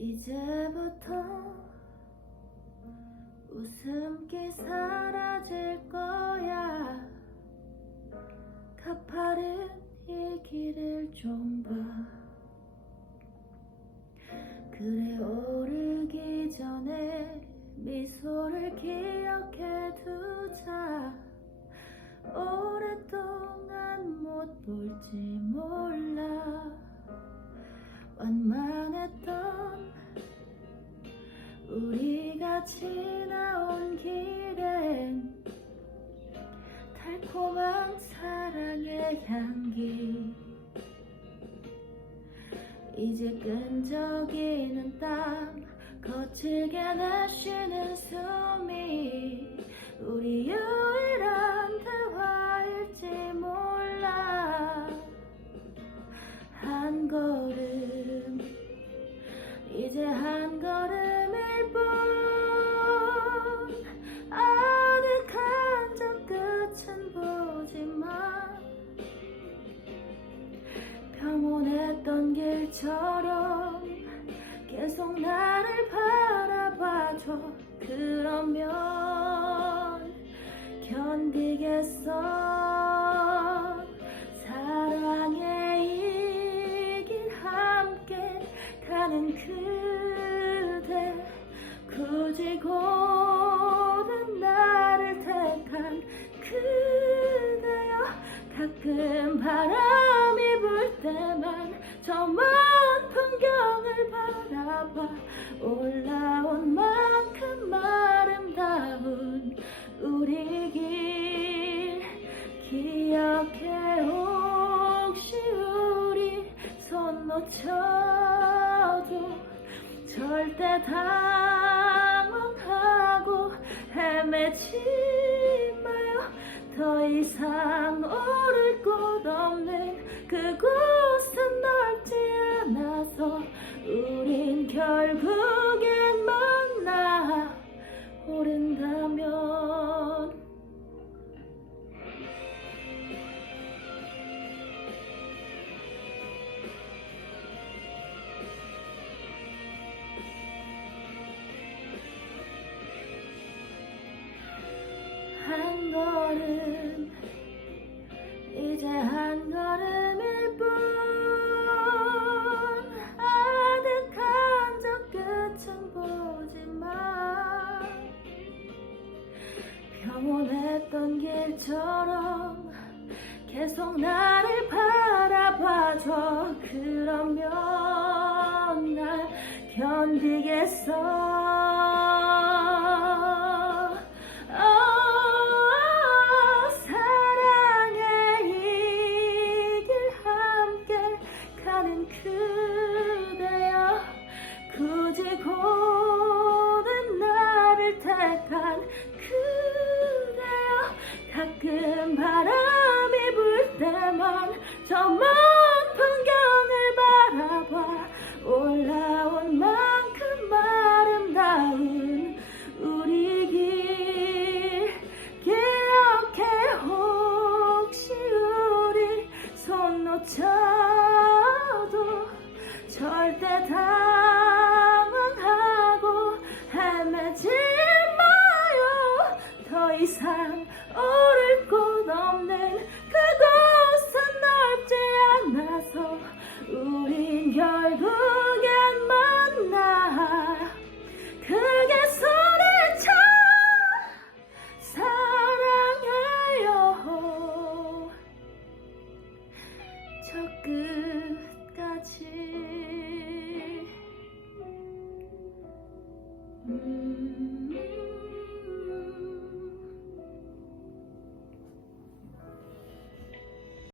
이제부터 웃음기 사라질 거야. 가파른 이 길을 좀 봐. 그래 오르 지나온 길엔 달콤한 사랑의 향기. 이제 끈적이는 땀 거칠게 내쉬는 숨이 길처럼 계속 나를 바라봐줘. 그러면 견디겠어. 사랑의 이길 함께 가는 그대. 굳이 고른 나를 택한 그대여. 가끔 바람이 불 때만 풍경을 바라봐. 올라온 만큼 아름다운 우리 길 기억해 혹시 우리 손 놓쳐도 절대 당황하고 헤매지 마요. 더 이상 오를 곳 없는 그곳은 넓지 않아서 우린 결국엔 만나 오른다면. 한 걸음 평온했던 길처럼 계속 나를 바라봐줘. 그러면 날 견디겠어 어, 저 먼 풍경을 바라봐 올라온 만큼 아름다운 우리 길. 기억해 혹시 우리 손 놓쳐도 절대 당황하고 헤매지 마요. 더 이상 오를 곳 없는 Mm-hmm.